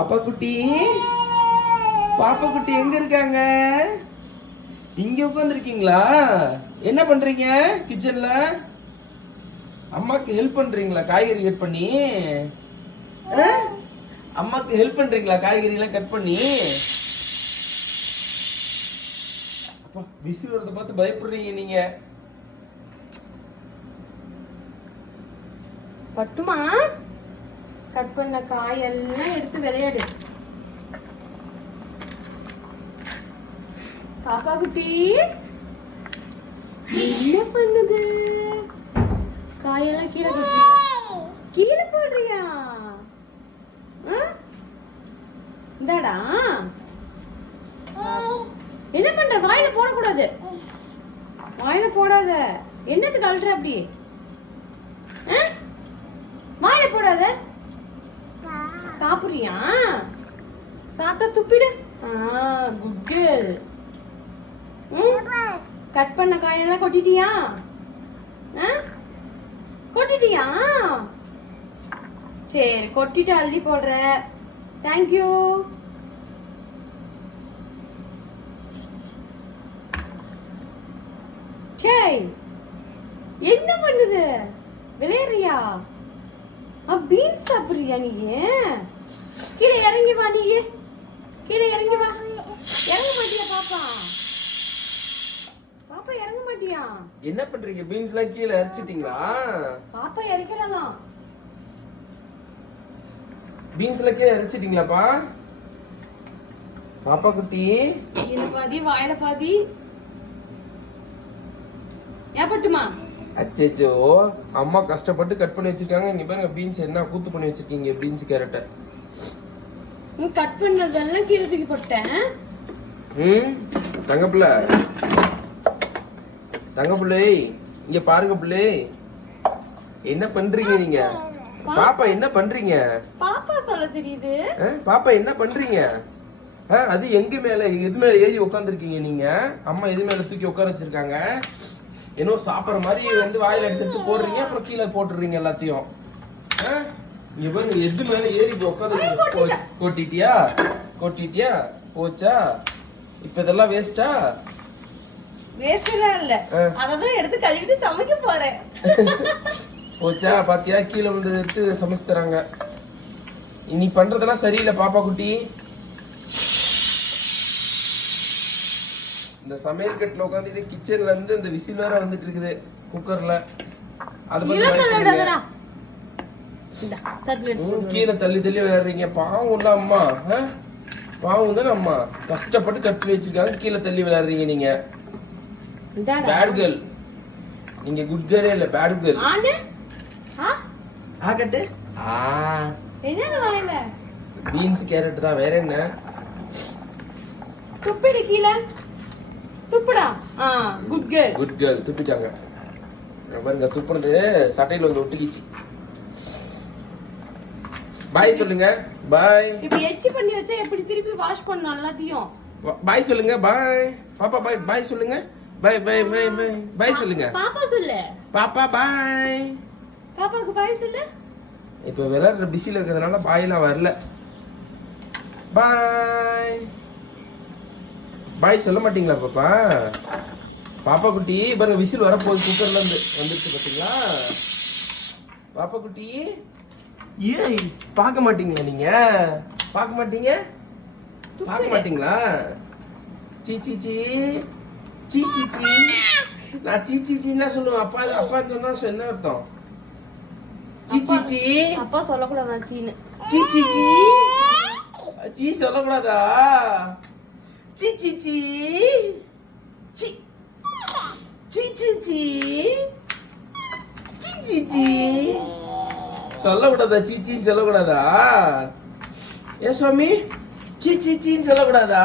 பாப்பா குட்டி, பாப்பா குட்டி எங்க இருக்காங்க? இங்க உட்காந்துருக்கீங்களா? என்ன பண்றீங்க கிச்சன்ல? அம்மாக்கு ஹெல்ப் பண்றீங்களா காய்கறி கட் பண்ணி? அம்மாக்கு ஹெல்ப் பண்றீங்களா காய்கறி எல்லாம் கட் பண்ணி? அப்பா விசில் வரத பார்த்து பயப்படுறீங்க நீங்க. பட்டுமா கட் பண்ண காயெல்லாம் எடுத்து விளையாடு. பாப்பா குட்டி என்ன பண்ணுது? காயெல்லாம் கீழே போடுறியா? கீழே போடுறியா? இந்தாடா என்ன பண்ற? வாயில போடக்கூடாது, வாயில போடாத. என்னத்துக்கு அழுற அப்படி? வாயில போடாத. சாப்பிடுறியா? சாப்பிட்டா துப்பிடு. Good girl. கட் பண்ண காயெல்லாம் கொட்டிட்டியா? கொட்டிட்டியா? சரி, கொட்டிட்டு அள்ளி போடுற. தேங்க்யூ. சரி, என்ன பண்ணுது? விளையாடுறியா? பீன்ஸ் சாப்பிடுறியா? நீ கீழே இறங்கி வா. நீ கீழே இறங்கி வா. இறங்க மாட்டியா பாப்பா? பாப்பா இறங்க மாட்டியா? என்ன பண்றீங்க? பீன்ஸ் எல்லாம் கீழே அரைச்சிட்டீங்களா? பாப்பா இறக்கலாம். பீன்ஸ் எல்லாம் கீழே அரைச்சிட்டீங்களாப்பா? பாப்பா குட்டி கீழே பாதி வாயில பாதி. ஏப்பட்டுமா? அச்சோ, அம்மா கஷ்டப்பட்டு கட் பண்ணி வச்சிருக்காங்க. இங்க பாருங்க பீன்ஸ் என்ன கூத்து பண்ணி வச்சிருக்கீங்க. பீன்ஸ் கேரட்டை கட் பண்ணதெல்லாம் கீழே தூக்கி போட்டேன். தங்க பிள்ளை, தங்க பிள்ளை இங்க பாருங்க பிள்ளை, என்ன பண்றீங்க நீங்க? பாப்பா என்ன பண்றீங்க? பாப்பா சொல்ல தெரியுது. பாப்பா என்ன பண்றீங்க? அது எங்க மேல, எது மேல ஏறி உட்காந்துருக்கீங்க நீங்க? அம்மா எது மேல தூக்கி உட்கார வச்சிருக்காங்க. என்ன சாப்பிட்ற மாதிரி வந்து வாயில எடுத்து போடுறீங்க, அப்புறம் கீழே போட்டுறீங்க எல்லாத்தையும். இவங்க எது மேல ஏறி உட்காந்து கொட்டிட்டியா? கொட்டிட்டியா? போச்சா? இப்ப இதெல்லாம் வேஸ்டா? வேஸ்டா இல்ல, அததான் எடுத்து கழுவிட்டு சமைக்க போறேன். போச்சா? பாத்தியா, கீழே விழுந்து எடுத்து சமைச்சு தராங்க. இனி பண்றதெல்லாம் சரியில்லை பாப்பா குட்டி. இந்த சமையல் கட்டுல உட்காந்துட்டு கிச்சன்ல இருந்து இந்த விசில் வேற வந்துட்டு இருக்குது குக்கர்ல. அது கீழே தள்ளி தள்ளி விளையாடுறீங்க. பாவம் இல்ல அம்மா, பாவம் தானே அம்மா. கஷ்டப்பட்டு கட்டி வச்சிருக்காங்க, கீழே தள்ளி விளையாடுறீங்க நீங்க. பேட் கேர்ள் நீங்க. குட் கேர்ளே இல்ல, பேட் கேர்ள். ஆகட்டு. பீன்ஸ் கேரட் தான், வேற என்ன? துப்பிடு கீழே, துப்புடா. Good girl. Good girl. துப்பிட்டாங்க பாருங்க. துப்புனது சட்டையில வந்து ஒட்டிக்கிச்சு. பாய் சொல்லுங்க. பாய். இப்ப எச்சி பண்ணி வச்சா எப்படி திருப்பி வாஷ் பண்ணனும் எல்லாத்தையும்? பாய் சொல்லுங்க. பாய் பாப்பா. பாய் பாய் சொல்லுங்க. பாய் பாய் பாய் பாய் பாய் சொல்லுங்க. பாப்பா சொல்லு. பாப்பா பாய். பாப்பாக்கு பாய் சொல்லு. இப்ப விளையாடுற பிஸில இருக்கிறதுனால பாயெல்லாம் வரல. பாய் பாய் சொல்ல மாட்டீங்களா பாப்பா? பாப்பா குட்டி பாருங்க, விசில் வரப்போகுது குக்கர்ல இருந்து வந்துருச்சு பாத்தீங்களா? பாப்பா குட்டி ஏய் பார்க்க மாட்டீங்களா நீங்க? பார்க்க மாட்டீங்க? பார்க்க மாட்டீங்களா? சீ சீ சீ சீ சீ சீ. நான் சீ சீ சீன்னா சொல்லுவேன். அப்பா அப்பான்னு சொன்னா என்ன அர்த்தம்? சீ சீ சீ. அப்பா சொல்லக்கூடாது நான் சீனு. சீ சீ சீ. சீ சொல்லக்கூடாதா? சீ சீ சீ சீ சீ சீ சீ சீ சீ சீ. சொல்லக்கூடாதா? சீச்சின்னு சொல்லக்கூடாதா? ஏ சுவாமி, சீ சீச்சின்னு சொல்லக்கூடாதா?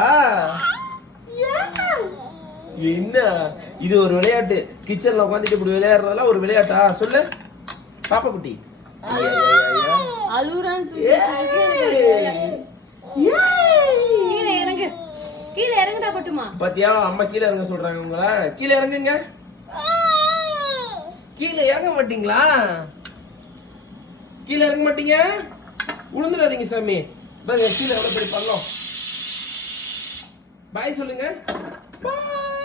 என்ன இது ஒரு விளையாட்டு? கிச்சன்ல உட்காந்துட்டு இப்படி விளையாடுறதெல்லாம் ஒரு விளையாட்டா? சொல்லு பாப்பா குட்டி. கீழே இறங்குடா பட்டுமா. பாத்தியா, அம்மா கீழே இறங்க சொல்றாங்க உங்களை. கீழே இறங்குங்க. கீழே இறங்க மாட்டீங்களா? கீழே இறங்க மாட்டீங்க? உளுந்துடாதீங்க சாமி. பாருங்க கீழே எவ்வளவு பெரிய பள்ளம். பாய் சொல்லுங்க. பாய்.